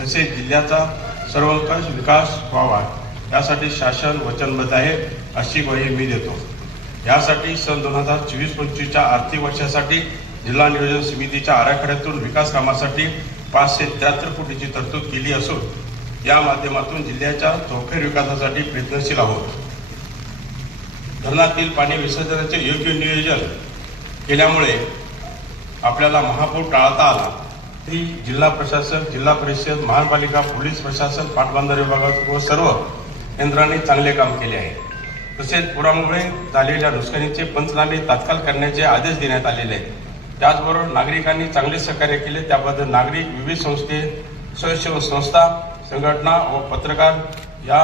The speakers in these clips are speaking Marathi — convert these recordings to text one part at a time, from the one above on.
तसेच जिल्ह्याचा सर्वंकष विकास व्हावा. यासाठी शासन वचनबद्ध आहे अशी ग्वाही मी देतो. यासाठी सन दोन हजार चोवीस पंचवीसच्या आर्थिक वर्षासाठी जिल्हा नियोजन समितीच्या आराखड्यातून विकास कामासाठी पाचशे त्र्याहत्तर कोटीची तरतूद केली असून या माध्यमातून जिल्ह्याच्या चौफेर विकासासाठी प्रयत्नशील आहोत. धरणातील पाणी विसर्जनाचे योग्य नियोजन केल्यामुळे आपल्याला महापूर टाळता आला. ती जिल्हा प्रशासन जिल्हा परिषद महापालिका पोलीस प्रशासन पाटबंधारे विभागात व सर्व यंत्रणांनी चांगले काम केले आहे. तसेच पुरामुळे झालेल्या नुकसानीचे पंचनामे तात्काळ करण्याचे आदेश देण्यात आलेले आहेत. त्याचबरोबर नागरिकांनी चांगले सहकार्य केले. त्याबद्दल नागरिक विविध संस्थे स्वयंसेवक संस्था संघटना व पत्रकार या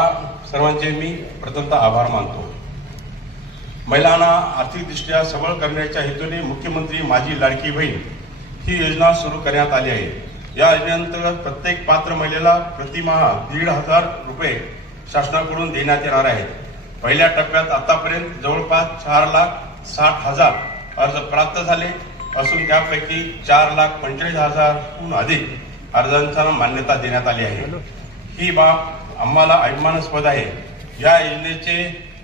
सर्वांचे मी प्रथमतः आभार मानतो. महिलांना आर्थिकदृष्ट्या सबळ करण्याच्या हेतूने मुख्यमंत्री माझी लाडकी बहीण ही योजना सुरू करण्यात आली आहे. या योजनेअंतर्गत प्रत्येक पात्र महिलेला प्रतिमाहा दीड हजार रुपये शासनाकडून देण्यात येणार आहेत पहिल्या टप्प्यात आतापर्यंत जवळपास चार लाख साठ हजार अर्ज प्राप्त झाले. असून त्यापैकी चार लाख पंचेचाळीस हजारहून अधिक अर्जांना मान्यता देण्यात आली आहे. ही बाब आम्हाला अभिमानास्पद आहे. या योजनेचे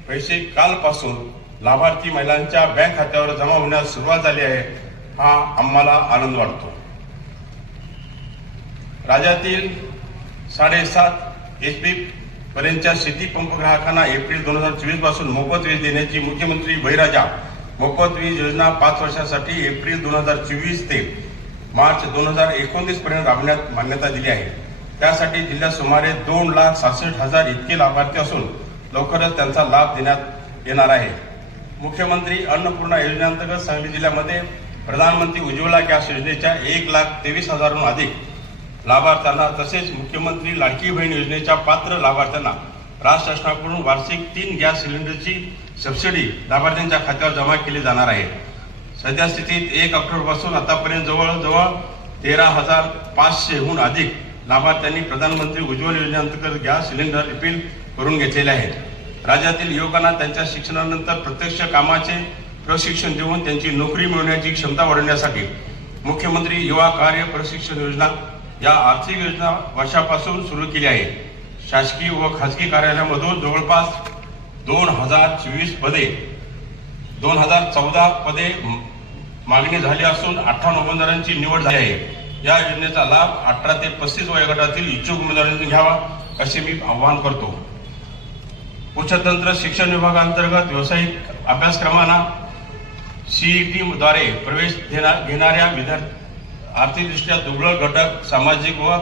पैसे कालपासून लाभार्थी महिलांच्या बँक खात्यावर जमा होण्यास सुरुवात झाली आहे. हा आम्हाला आनंद वाटतो. राज्यातील साडेसात एच पी पर्यंतच्या शेती पंप ग्राहकांना एप्रिल दोन हजार चोवीसपासून मोफत वीज देण्याची मुख्यमंत्री बहिराजा मोफत वीज योजना पाच वर्षासाठी एप्रिल दोन हजार चोवीस ते मार्च दोन हजार एकोणतीस पर्यंत राबवण्यात मान्यता दिली आहे. त्यासाठी जिल्ह्यात सुमारे दोन लाख सहासष्ट हजार इतके लाभार्थी असून लवकरच त्यांचा लाभ देण्यात येणार आहे. मुख्यमंत्री अन्नपूर्णा योजनेअंतर्गत सांगली जिल्ह्यामध्ये प्रधानमंत्री उज्ज्वला गॅस योजनेच्या एक लाख तेवीस हजारहून अधिक लाभार्थ्यांना तसेच मुख्यमंत्री लाडकी बहीण योजनेच्या पात्र लाभार्थ्यांना राज्य शासनाकडून वार्षिक तीन गॅस सिलेंडरची सबसिडी लाभार्थ्यांच्या खात्यावर जमा केली जाणार आहे. सध्या स्थितीत एक ऑक्टोबरपासून आतापर्यंत जवळजवळ तेरा हजार पाचशेहून अधिक लाभार्थ्यांनी प्रधानमंत्री उज्ज्वल योजनेअंतर्गत गॅस सिलेंडर रिफिल करून घेतलेले आहेत. राज्यातील युवकांना त्यांच्या शिक्षणानंतर प्रत्यक्ष कामाचे प्रशिक्षण देऊन त्यांची नोकरी मिळवण्याची क्षमता वाढवण्यासाठी मुख्यमंत्री युवा कार्य प्रशिक्षण योजना या आर्थिक योजना वर्षापासून सुरू केली आहे. शासकीय व खासगी कार्यालयामधून जवळपास दोन हजार चोवीस पदे दोन हजार चौदा पदे मागणी झाली असून अठरा उमेदवारांची निवड झाली आहे. या योजनेचा लाभ अठरा ते पस्तीस वयोगटातील इच्छुक उमेदवारांनी घ्यावा असे मी आवाहन करतो. उच्चतंत्र शिक्षण विभागांतर्गत व्यावसायिक अभ्यासक्रमांना सीईटी द्वारे प्रवेश घेणाऱ्या विद्यार्थी आर्थिकदृष्ट्या दुर्बळ घटक सामाजिक व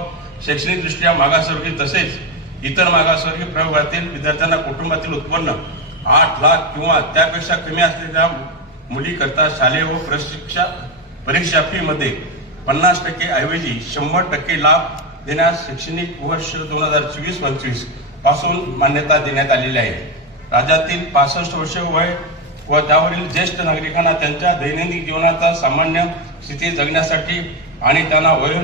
शैक्षणिकदृष्ट्या मागासवर्गीय तसेच इतर मागासवर्गीय प्रयोगातील विद्यार्थ्यांना कुटुंबातील उत्पन्न आठ लाख किंवा त्यापेक्षा कमी असलेल्या मुलीकरता शालेय व प्रशिक्षा परीक्षा फीमध्ये पन्नास टक्के ऐवजी शंभर टक्के लाभ देण्यास शैक्षणिक वर्ष दोन हजार चोवीस पंचवीसपासून मान्यता देण्यात आलेली आहे. राज्यातील पासष्ट वर्ष वय व त्यावरील ज्येष्ठ नागरिकांना त्यांच्या दैनंदिन जीवनाचा सामान्य स्थिती जगण्यासाठी आणि त्यांना वय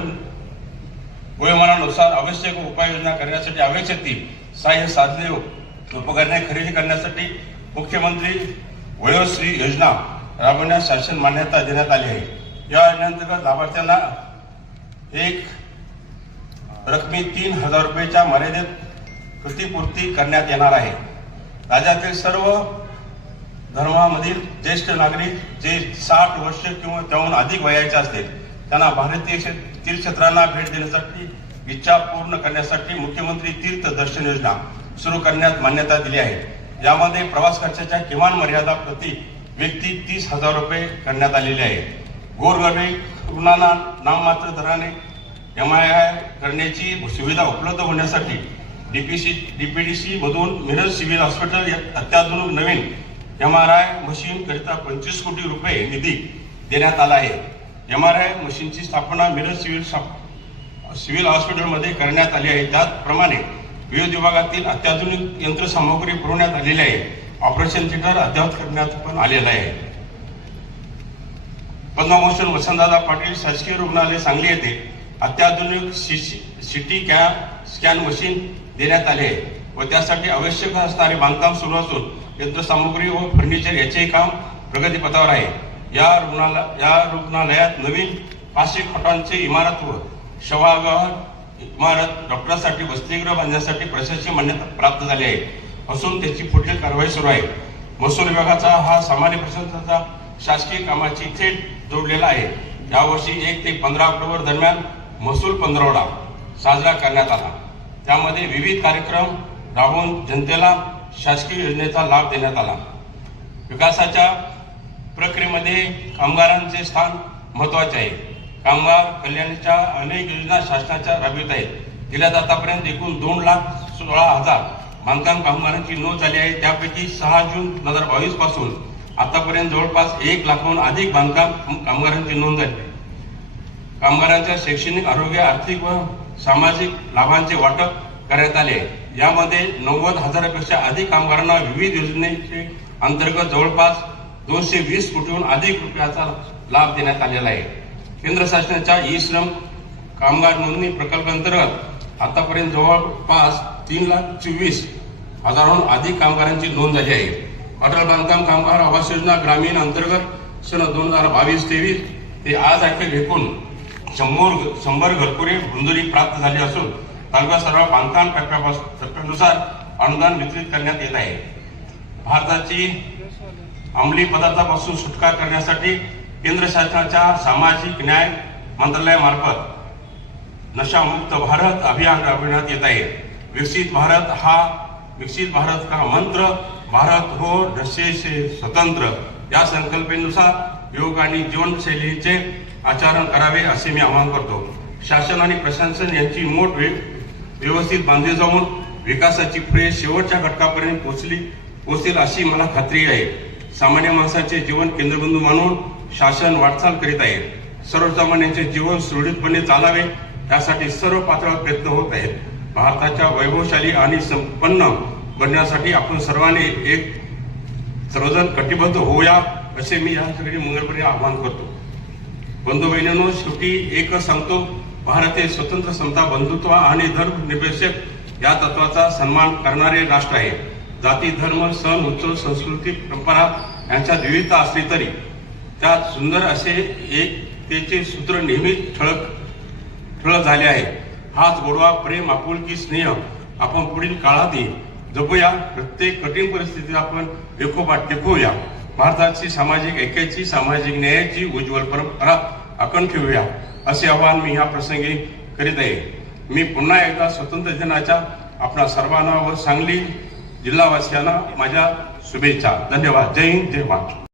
वयोमानानुसार आवश्यक उपाययोजना करण्यासाठी आवश्यक ती सहाय्य साधने उपकरणे खरेदी करण्यासाठी मुख्यमंत्री वयोश्री योजना राबवण्यास शासन मान्यता देण्यात आली आहे. या योजनेअंतर्गत लाभार्थ्यांना एक रकमी तीन हजार रुपयेच्या मर्यादेत प्रतिपूर्ती करण्यात येणार आहे. राज्यातील सर्व धर्मामधील ज्येष्ठ नागरिक जे साठ वर्ष किंवा त्याहून अधिक वयाचे असतील त्यांना भारतीय तीर्थक्षेत्रांना भेट देण्यासाठी इच्छा पूर्ण करण्यासाठी मुख्यमंत्री तीर्थ दर्शन योजना सुरू करण्यात मान्यता दिली आहे. यामध्ये प्रवास खर्चाच्या किमान मर्यादा प्रति व्यक्ती तीस हजार रुपये करण्यात आलेले आहे. गोरगरीब रुग्णांना नाममात्र दराने एम आय आय करण्याची सुविधा उपलब्ध होण्यासाठी डीपीसी डीपीडीसी मधून मिरज सिव्हिल हॉस्पिटल अत्याधुनिक नवीन एम आर आय मशीन करिता पंचवीस कोटी रुपये निधी देण्यात आला आहे. एम आर आय मशीनची स्थापना मिरज सिव्हिल सिव्हिल हॉस्पिटलमध्ये करण्यात आली आहे. त्याचप्रमाणे विविध विभागातील अत्याधुनिक यंत्रसामुग्री पुरवण्यात आलेली आहे. ऑपरेशन थिएटर अद्यावत करण्यात पण आलेलं आहे. पद्मभूषण वसंतदादा पाटील शासकीय रुग्णालय सांगली येथे अत्याधुनिक सिटी कॅ स्कॅन मशीन देण्यात आले आहे व त्यासाठी आवश्यक असणारे बांधकाम सुरू असून यंत्रसामुग्री व फर्निचर याचेही काम प्रगतीपथावर आहे. या रुग्णालय या रुग्णालयात नवीन पाचशे खोटांची इमारत व शवागार इमारत डॉक्टरांसाठी वसतिगृह बांधण्यासाठी प्रशासकीय मान्यता प्राप्त झाली आहे. असून त्याची पुढील कारवाई सुरू आहे. महसूल विभागाचा हा सामान्य प्रशासनाचा शासकीय कामाची थेट जोडलेला आहे. यावर्षी एक ते पंधरा ऑक्टोबर दरम्यान महसूल पंधरवडा साजरा करण्यात आला. त्यामध्ये विविध कार्यक्रम राबवून जनतेला शासकीय योजनेचा लाभ देण्यात आला. विकासाच्या प्रक्रियेमध्ये कामगारांचे स्थान महत्त्वाचे आहे. कामगार कल्याणाच्या अनेक योजना शासनाच्या राबवित आहेत. गेल्या आतापर्यंत एकूण दोन लाख सोळा हजार बांधकाम कामगारांची नोंद झाली आहे. त्यापैकी सहा जून दोन हजार बावीसपासून आतापर्यंत जवळपास एक लाखाहून अधिक बांधकाम कामगारांची नोंद झाली आहे. कामगारांच्या शैक्षणिक आरोग्य आर्थिक व सामाजिक लाभांचे वाटप करण्यात आले आहे. यामध्ये नव्वद हजारापेक्षा अधिक कामगारांना विविध योजनेचे अंतर्गत जवळपास दोनशे वीस कोटीहून अधिक रुपयाचा लाभ देण्यात आलेला आहे. केंद्र शासनाच्या ई श्रम कामगार नोंदणी प्रकल्पांतर्गत आतापर्यंत जवळपास तीन लाख चोवीस हजाराहून अधिक कामगारांची नोंद झाली आहे. अटल बांधकाम कामगार आवास योजना ग्रामीण अंतर्गत सन दोन हजार बावीस तेवीस ते आज अखेर एकूण शंभर शंभर घरकुरे मंजुरी प्राप्त झाली असून तालुका सर्व बांधकाम टप्प्यापासून टप्प्यानुसार अनुदान वितरित करण्यात येत आहे. भारताची अंमली पदार्थापासून सुटका करण्यासाठी केंद्र शासनाच्या सामाजिक न्याय मंत्रालयामार्फत नशामुक्त भारत अभियान राबविण्यात येत आहे. विकसित भारत हा विकसित भारत का मंत्र? भारत हो नशे से स्वतंत्र. या संकल्पनेनुसार योग आणि जीवनशैलीचे आचरण करावे असे मी आवाहन करतो. शासन आणि प्रशासन यांची मोठ व्यवस्थित बांधले जाऊन विकासाची फळे शेवटच्या घटकापर्यंत पोहोचली पोहोचेल अशी मला खात्री आहे. सामान्य माणसाचे जीवन केंद्रबिंदू मानून शासन वाटचाल करीत आहे. सर्वसामान्यांचे जीवन सुरळीतपणे चालावे यासाठी सर्व पातळीवर प्रयत्न होत आहेत. भारताच्या वैभवशाली आणि संपन्न बनण्यासाठी आपण सर्वांनी एक सर्वजण कटिबद्ध होऊया असे मी या सगळी मंगळपणे आवाहन करतो. बंधू बहिणींनो शेवटी एकच सांगतो भारत हे स्वतंत्र समता बंधुत्व आणि धर्मनिपेक्षक या तत्वाचा सन्मान करणारे राष्ट्र आहे. जाती धर्म सण उत्सव संस्कृती परंपरा यांच्यात विविधता असली तरी त्यात सुंदर असे एकतेचे सूत्र नेहमीच ठळक ठळक झाले आहे. हाच गोडवा प्रेम आपुलकी स्नेह आपण पुढील काळातही जपूया. प्रत्येक कठीण परिस्थितीत आपण एकोपाठ टिकवूया भारताची सामाजिक ऐक्याची सामाजिक न्यायाची उज्ज्वल परंपरा अखंड ठेवूया. असे आवाहन मी ह्या प्रसंगी करीत आहे. मी पुन्हा एकदा स्वातंत्र्य दिनाच्या आपणा सर्वांना व सांगली जिल्हावासियांना माझ्या शुभेच्छा. धन्यवाद. जय हिंद. जय महाराष्ट्र.